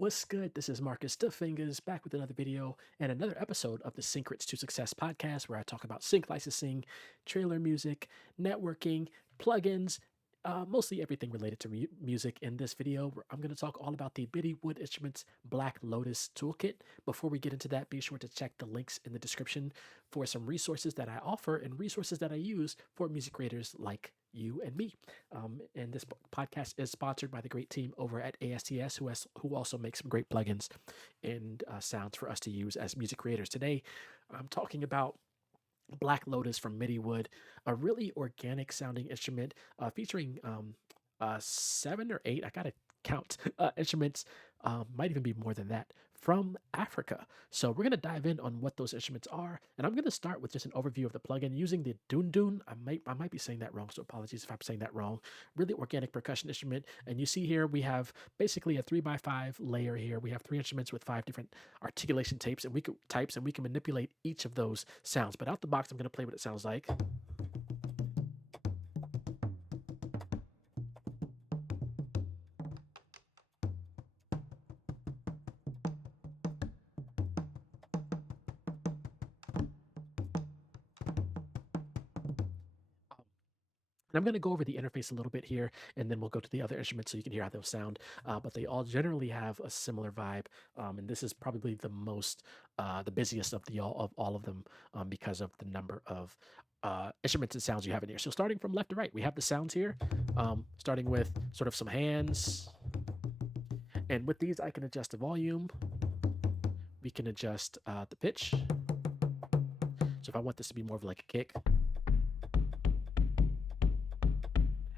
What's good? This is Marcus the Fingaz back with another video and another episode of the Syncrets To Success podcast, where I talk about sync licensing, trailer music, networking, plugins, mostly everything related to music. In this video, I'm going to talk all about the MIDIWOOD Instruments Black Lotus Toolkit. Before we get into that, be sure to check the links in the description for some resources that I offer and resources that I use for music creators like you and me. And this podcast is sponsored by the great team over at STS, who also makes some great plugins and sounds for us to use as music creators. Today, I'm talking about Black Lotus from MIDIWOOD, a really organic sounding instrument featuring 7 or 8, I gotta count, instruments, might even be more than that, from Africa. So we're gonna dive in on what those instruments are, and I'm gonna start with just an overview of the plugin using the Dun. I might be saying that wrong, so apologies if I'm saying that wrong. Really organic percussion instrument, and you see here we have basically a 3x5 layer here. We have 3 instruments with 5 different articulation types, and we can manipulate each of those sounds. But out the box, I'm gonna play what it sounds like. And I'm going to go over the interface a little bit here, and then we'll go to the other instruments so you can hear how they'll sound. But they all generally have a similar vibe, and this is probably the busiest of all of them, because of the number of instruments and sounds you have in here. So starting from left to right, we have the sounds here, starting with sort of some hands, and with these I can adjust the volume. We can adjust the pitch. So if I want this to be more of like a kick,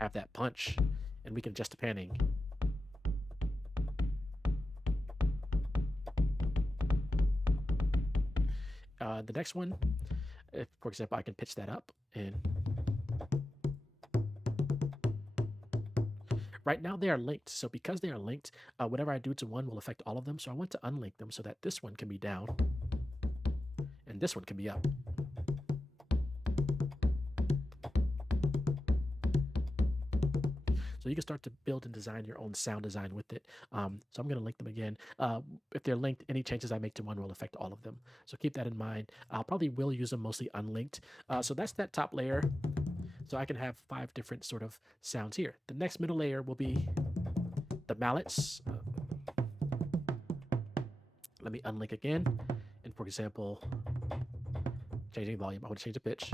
have that punch, and we can adjust the panning. The next one, if, for example, I can pitch that up, and right now they are linked. So because they are linked, whatever I do to one will affect all of them. So I want to unlink them so that this one can be down and this one can be up. So you can start to build and design your own sound design with it. So I'm going to link them again. If they're linked, any changes I make to one will affect all of them. So keep that in mind. I'll probably will use them mostly unlinked. So that's that top layer. So I can have 5 different sort of sounds here. The next middle layer will be the mallets. Let me unlink again. And for example, changing volume, I want to change the pitch.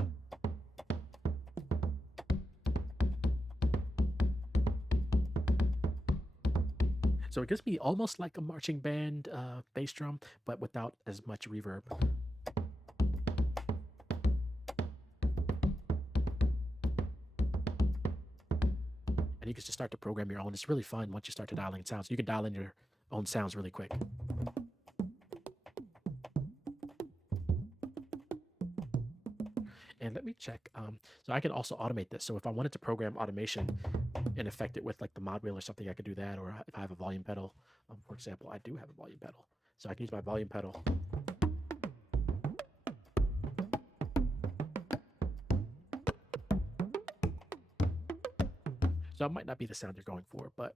So it gives me almost like a marching band bass drum, but without as much reverb. And you can just start to program your own. It's really fun once you start to dial in sounds. You can dial in your own sounds really quick. And let me check. So I can also automate this. So if I wanted to program automation and affect it with like the mod wheel or something, I could do that. Or if I have a volume pedal, for example, I do have a volume pedal. So I can use my volume pedal. So it might not be the sound you're going for, but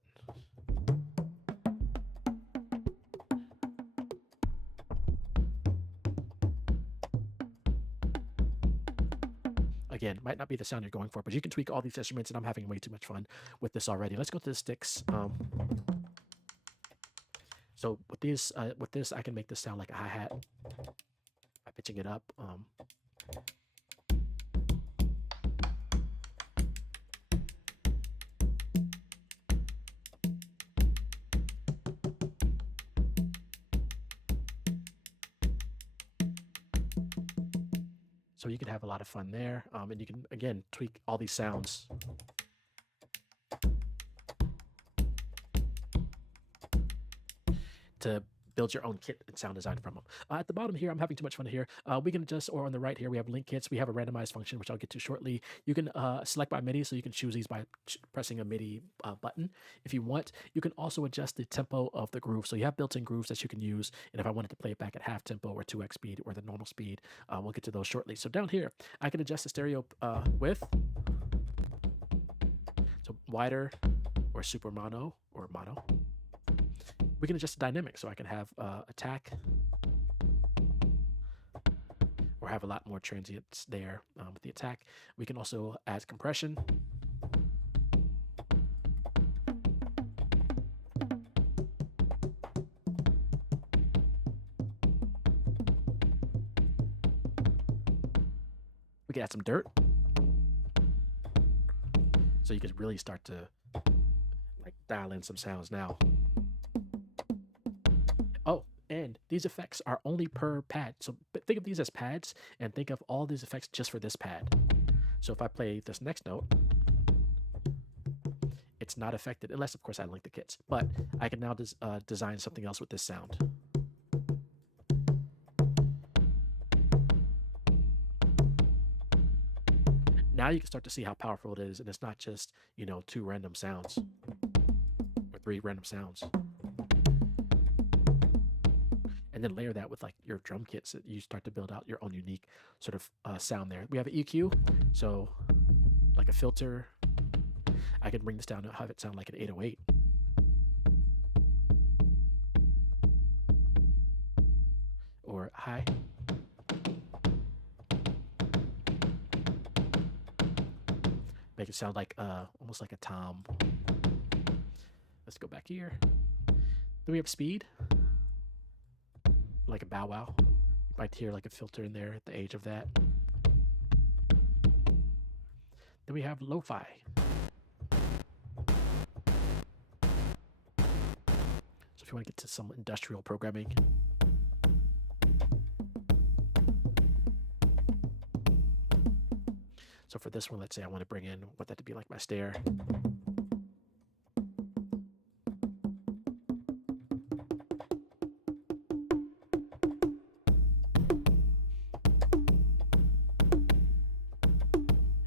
again, might not be the sound you're going for, but you can tweak all these instruments, and I'm having way too much fun with this already. Let's go to the sticks. So with this, I can make this sound like a hi-hat by pitching it up. So you can have a lot of fun there, and you can, again, tweak all these sounds. To build your own kit and sound design from them. At the bottom here, I'm having too much fun here. We can adjust, or on the right here, we have link kits. We have a randomized function, which I'll get to shortly. You can select by MIDI, so you can choose these by pressing a MIDI button if you want. You can also adjust the tempo of the groove. So you have built-in grooves that you can use. And if I wanted to play it back at half tempo or 2x speed or the normal speed, we'll get to those shortly. So down here, I can adjust the stereo width. So wider or super mono or mono. We can adjust the dynamic, so I can have attack, or have a lot more transients there with the attack. We can also add compression. We can add some dirt, so you can really start to like dial in some sounds now. Oh, and these effects are only per pad. So think of these as pads, and think of all these effects just for this pad. So if I play this next note, it's not affected, unless of course I link the kits. But I can now design something else with this sound. Now you can start to see how powerful it is, and it's not just, you know, 2 random sounds or 3 random sounds. And then layer that with like your drum kits, you start to build out your own unique sort of sound there. We have an EQ, so like a filter. I can bring this down and have it sound like an 808. Or high. Make it sound like almost like a tom. Let's go back here. Then we have speed, like a bow wow. You might hear like a filter in there at the edge of that. Then we have lo-fi. So if you want to get to some industrial programming. So for this one, let's say I want to bring in, want that to be like my snare.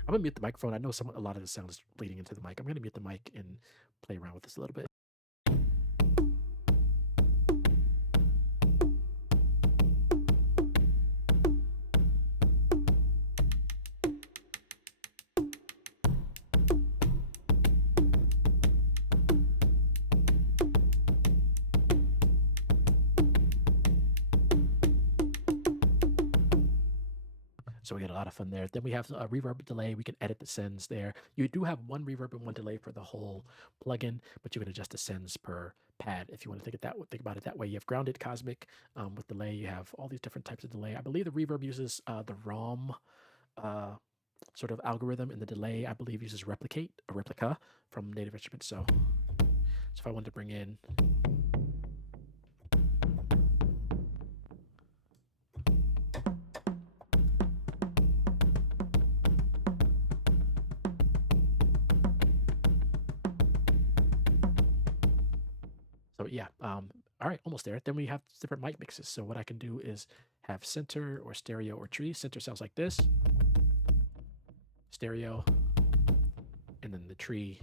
I'm gonna mute the microphone. I know a lot of the sound is bleeding into the mic. I'm gonna mute the mic and play around with this a little bit. So we get a lot of fun there. Then we have a reverb delay. We can edit the sends there. You do have 1 reverb and 1 delay for the whole plugin, but you can adjust the sends per pad if you want to think about it that way. You have grounded, cosmic. With delay, you have all these different types of delay. I believe the reverb uses the ROM sort of algorithm, and the delay, I believe, uses replica from Native Instruments. So if I wanted to bring in yeah, all right, almost there. Then we have different mic mixes. So what I can do is have center or stereo or tree. Center sounds like this. Stereo. And then the tree,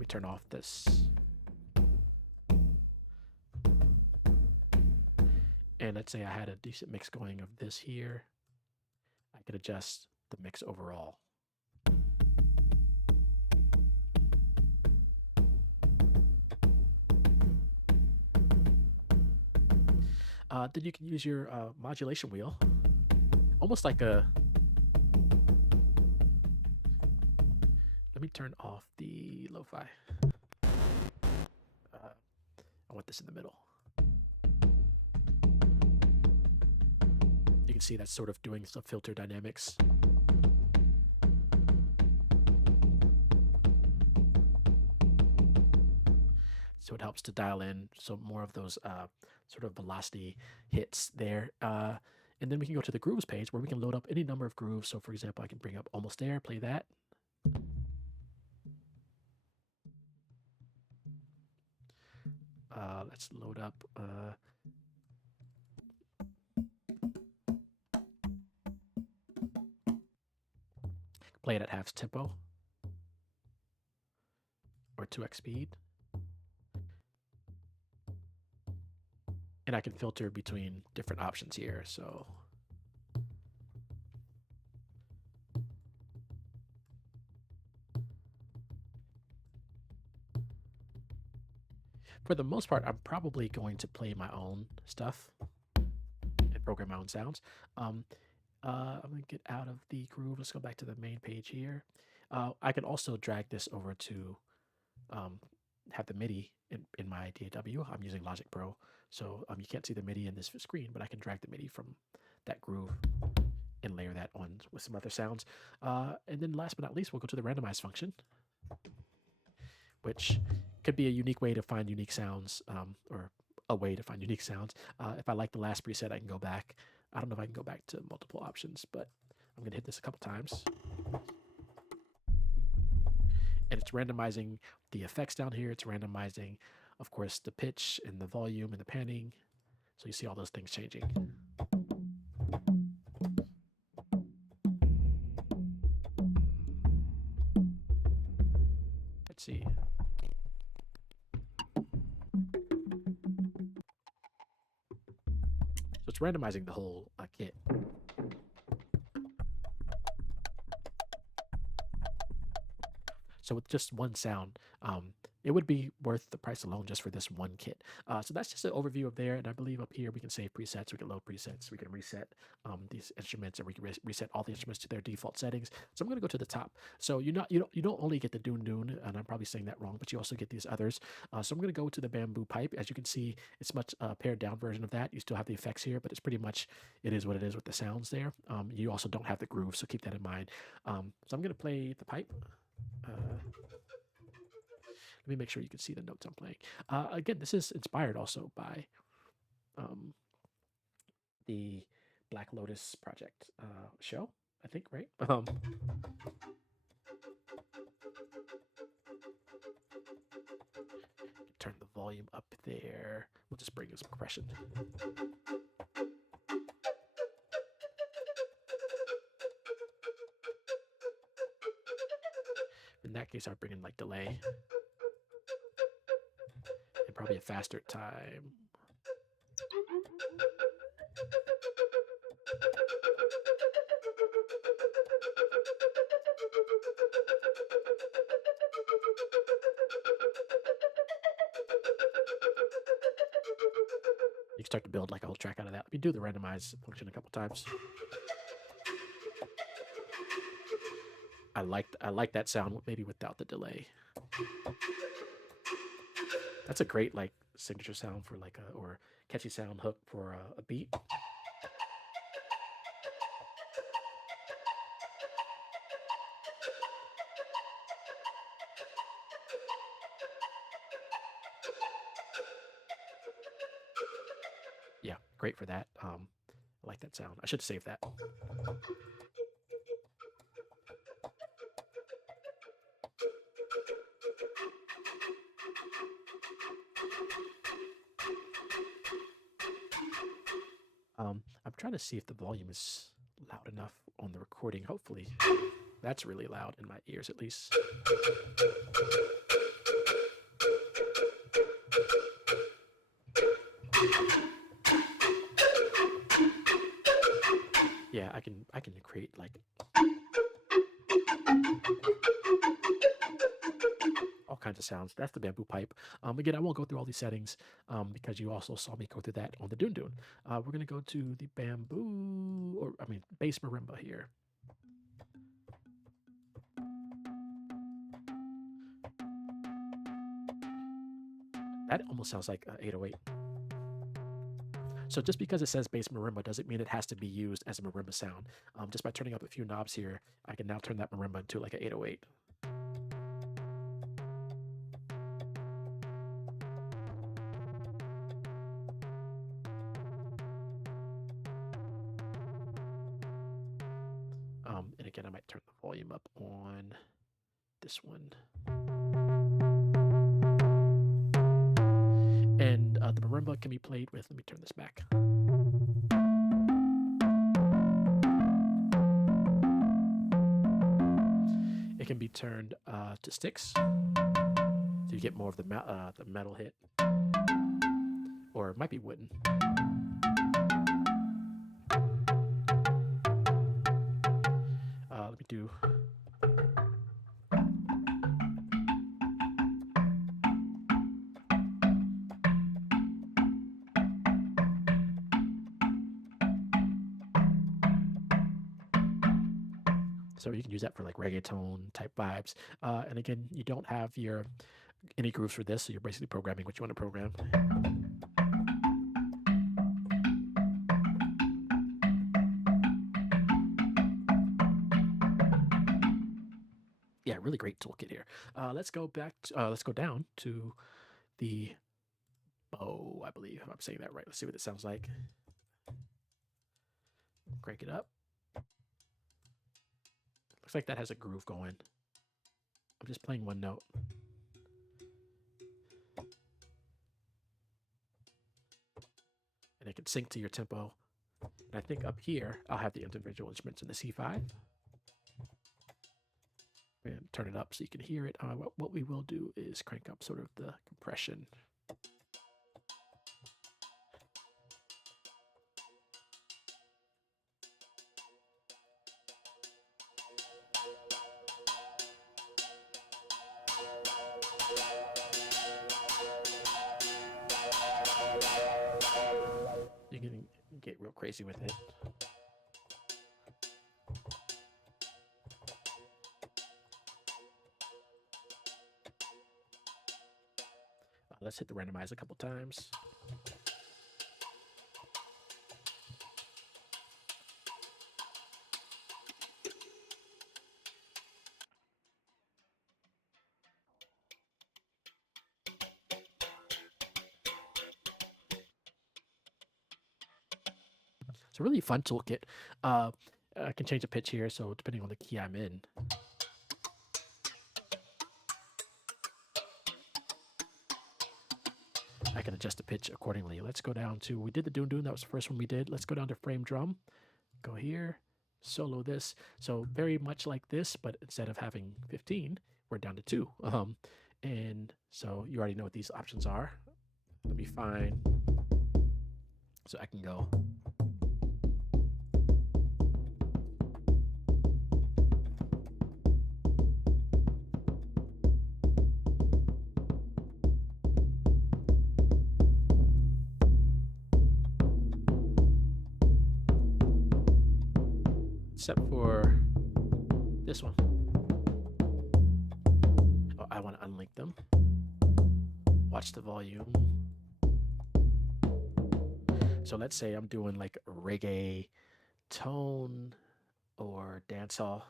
we turn off this. And let's say I had a decent mix going of this here. I could adjust the mix overall. Then you can use your modulation wheel, almost like a. Let me turn off the lo-fi. I want this in the middle. You can see that's sort of doing some filter dynamics. So it helps to dial in some more of those sort of velocity hits there. And then we can go to the grooves page where we can load up any number of grooves. So for example, I can bring up Almost There, play that. Let's load up. Play it at half tempo or 2x speed. And I can filter between different options here. So for the most part, I'm probably going to play my own stuff and program my own sounds. I'm going to get out of the groove. Let's go back to the main page here. I can also drag this over to um, have the MIDI in my DAW. I'm using Logic Pro, so you can't see the MIDI in this screen, but I can drag the MIDI from that groove and layer that on with some other sounds. And then last but not least, we'll go to the randomize function, which could be a unique way to find unique sounds, or a way to find unique sounds. If I like the last preset, I can go back. I don't know if I can go back to multiple options, but I'm going to hit this a couple times. And it's randomizing the effects down here. It's randomizing, of course, the pitch and the volume and the panning. So you see all those things changing. Let's see. So it's randomizing the whole kit. So with just one sound, it would be worth the price alone just for this one kit. So that's just an overview of there. And I believe up here we can save presets, we can load presets, we can reset these instruments, and we can reset all the instruments to their default settings. So I'm going to go to the top. So you don't only get the Dune, and I'm probably saying that wrong, but you also get these others. So I'm going to go to the bamboo pipe. As you can see, it's much pared down version of that. You still have the effects here, but it's pretty much it is what it is with the sounds there. You also don't have the groove, so keep that in mind. So I'm going to play the pipe. Let me make sure you can see the notes I'm playing. Again, this is inspired also by the Black Lotus project show, I think, right? Turn the volume up there. We'll just bring in some compression. In that case, I'll bring in like delay. And probably a faster time. You can start to build like a whole track out of that. Let me do the randomize function a couple times. I like that sound, maybe without the delay. That's a great like signature sound for like a, or catchy sound hook for a beat. Yeah, great for that. I like that sound. I should save that. I'm trying to see if the volume is loud enough on the recording. Hopefully, that's really loud in my ears at least. Yeah, I can create like all kinds of sounds. That's the bamboo pipe. Again, I won't go through all these settings because you also saw me go through that on the Dune. We're going to go to the bamboo, or I mean, bass marimba here. That almost sounds like 808. So just because it says bass marimba doesn't mean it has to be used as a marimba sound. Just by turning up a few knobs here, I can now turn that marimba into like an 808. And again, I might turn the volume up on this one. And the marimba can be played with, let me turn this back. It can be turned to sticks, so you get more of the metal hit, or it might be wooden. Let me do. So you can use that for like reggaeton type vibes. And again, you don't have any grooves for this, so you're basically programming what you want to program. Yeah, really great toolkit here. Let's go down to the bow, I believe, if I'm saying that right. Let's see what it sounds like. Crank it up. Looks like that has a groove going. I'm just playing one note. And it can sync to your tempo. And I think up here, I'll have the individual instruments in the C5. And turn it up so you can hear it. What we will do is crank up sort of the compression. You can get real crazy with it. Let's hit the randomize a couple times. It's a really fun toolkit. I can change the pitch here, so depending on the key I'm in. I can adjust the pitch accordingly. Let's go down to, we did the Doon Doon, that was the first one we did. Let's go down to frame drum, go here, solo this. So very much like this, but instead of having 15, we're down to 2. And so you already know what these options are. Let me find, so I can go. Except for this one. Oh, I want to unlink them. Watch the volume. So let's say I'm doing like a reggae tone or dancehall.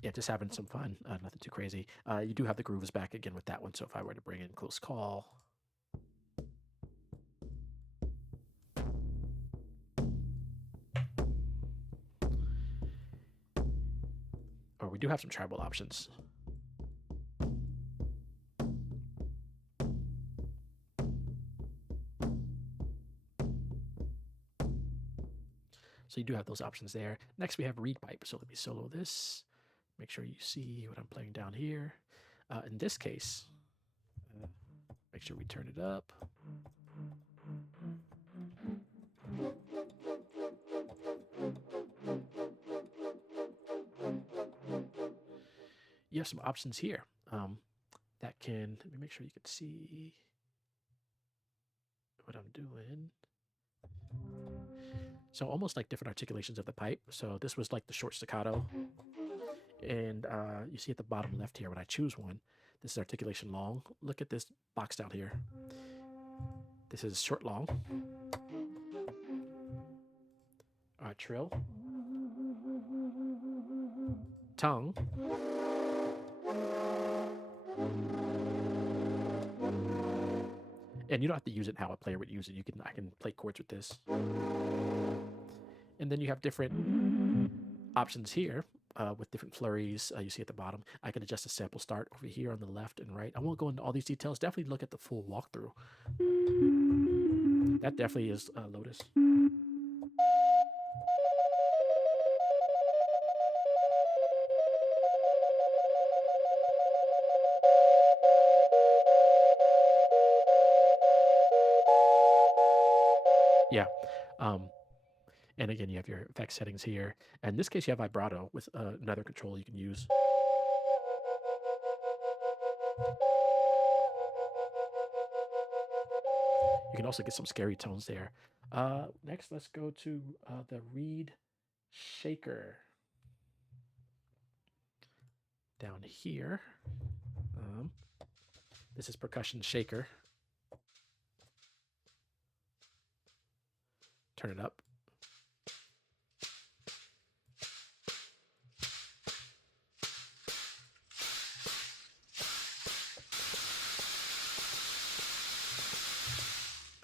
Yeah, just having some fun. Nothing too crazy. You do have the grooves back again with that one. So if I were to bring in close call. Or we do have some tribal options. So you do have those options there. Next we have reed pipe. So let me solo this. Make sure you see what I'm playing down here. In this case, make sure we turn it up. You have some options here that can, let me make sure you can see what I'm doing. So almost like different articulations of the pipe. So this was like the short staccato. And you see at the bottom left here, when I choose one, this is articulation long. Look at this box down here. This is short long. Trill. Tongue. And you don't have to use it how a player would use it. I can play chords with this. And then you have different options here with different flurries. You see at the bottom. I can adjust the sample start over here on the left and right. I won't go into all these details. Definitely look at the full walkthrough. That definitely is Lotus. Yeah. Um, and again, you have your effect settings here. And in this case, you have vibrato with another control you can use. You can also get some scary tones there. Next, let's go to the reed shaker. Down here, this is percussion shaker. Turn it up.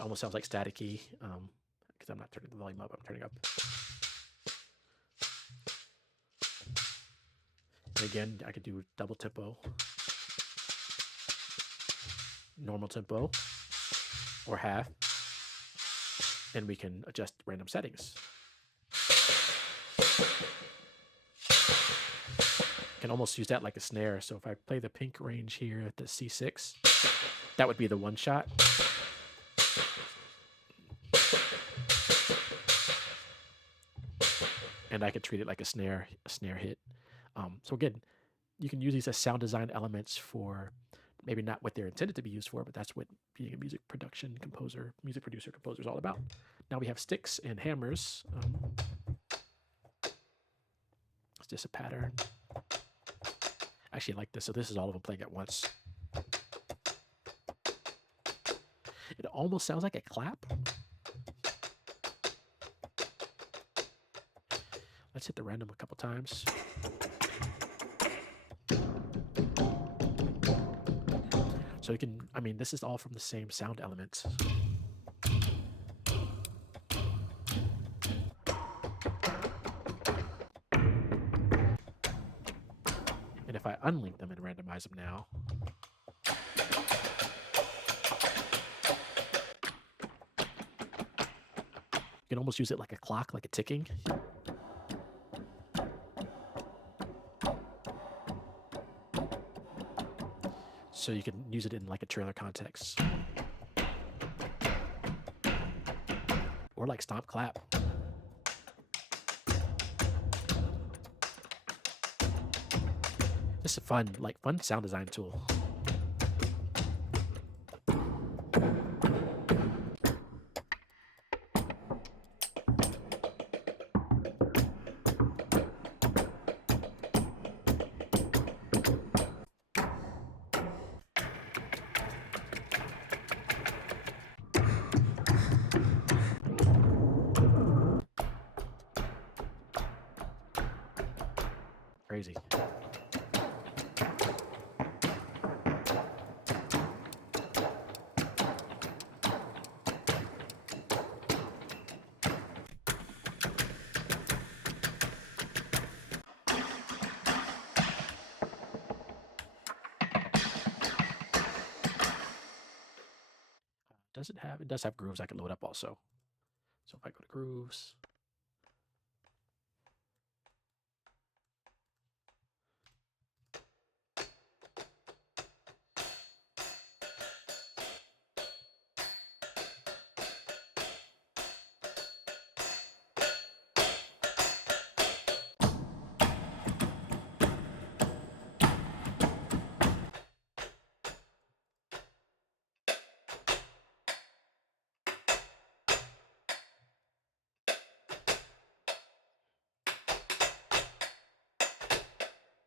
Almost sounds like staticky, because I'm not turning the volume up, I'm turning up. And again, I could do double tempo, normal tempo, or half, and we can adjust random settings. Can almost use that like a snare. So if I play the pink range here at the C6, that would be the one shot. And I could treat it like a snare hit. So again, you can use these as sound design elements for maybe not what they're intended to be used for, but that's what being a music production composer, music producer, composer is all about. Now we have sticks and hammers. It's just a pattern. Actually, I like this. So this is all of them playing at once. It almost sounds like a clap. Let's hit the random a couple times. So you can, I mean, this is all from the same sound elements. And if I unlink them and randomize them now, you can almost use it like a clock, like a ticking. So you can use it in like a trailer context. Or like stomp clap. This is a fun sound design tool. Crazy. It does have grooves I can load up also. So if I go to grooves,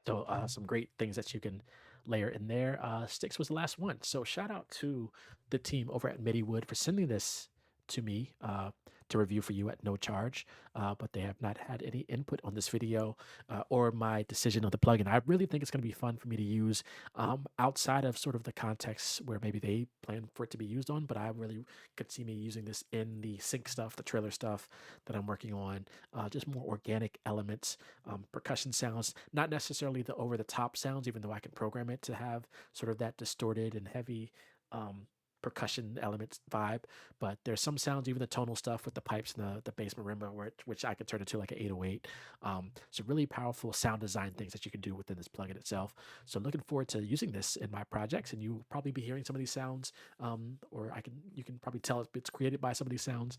so some great things that you can layer in there. Sticks was the last one. So shout out to the team over at MIDIWOOD for sending this to me to review for you at no charge. But they have not had any input on this video or my decision on the plugin. I really think it's going to be fun for me to use outside of sort of the context where maybe they plan for it to be used on. But I really could see me using this in the sync stuff, the trailer stuff that I'm working on. Just more organic elements, percussion sounds, not necessarily the over the top sounds, even though I can program it to have sort of that distorted and heavy percussion elements vibe, but there's some sounds, even the tonal stuff with the pipes and the bass marimba, which I could turn into like an 808. So really powerful sound design things that you can do within this plugin itself. So looking forward to using this in my projects, and you'll probably be hearing some of these sounds, or you can probably tell it's created by some of these sounds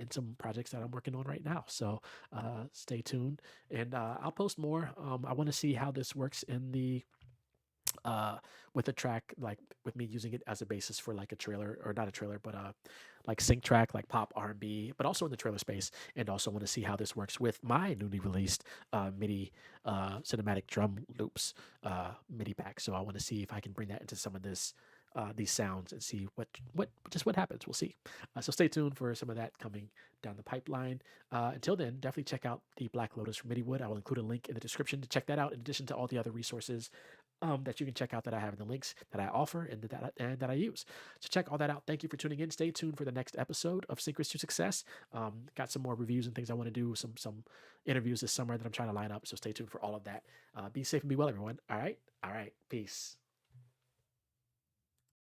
in some projects that I'm working on right now. So stay tuned, and I'll post more. I want to see how this works in the with a track, like with me using it as a basis for like a trailer, or not a trailer, but like sync track, like pop R&B, but also in the trailer space. And also want to see how this works with my newly released MIDI cinematic drum loops MIDI pack. So I want to see if I can bring that into some of these sounds and see what happens. We'll see. So stay tuned for some of that coming down the pipeline. Until then, definitely check out the Black Lotus from MIDIWOOD. I will include a link in the description to check that out, in addition to all the other resources that you can check out that I have in the links that I offer and that I use. So check all that out. Thank you for tuning in. Stay tuned for the next episode of Syncrets To Success. Got some more reviews and things I want to do, some interviews this summer that I'm trying to line up. So stay tuned for all of that. Be safe and be well, everyone. All right. Peace.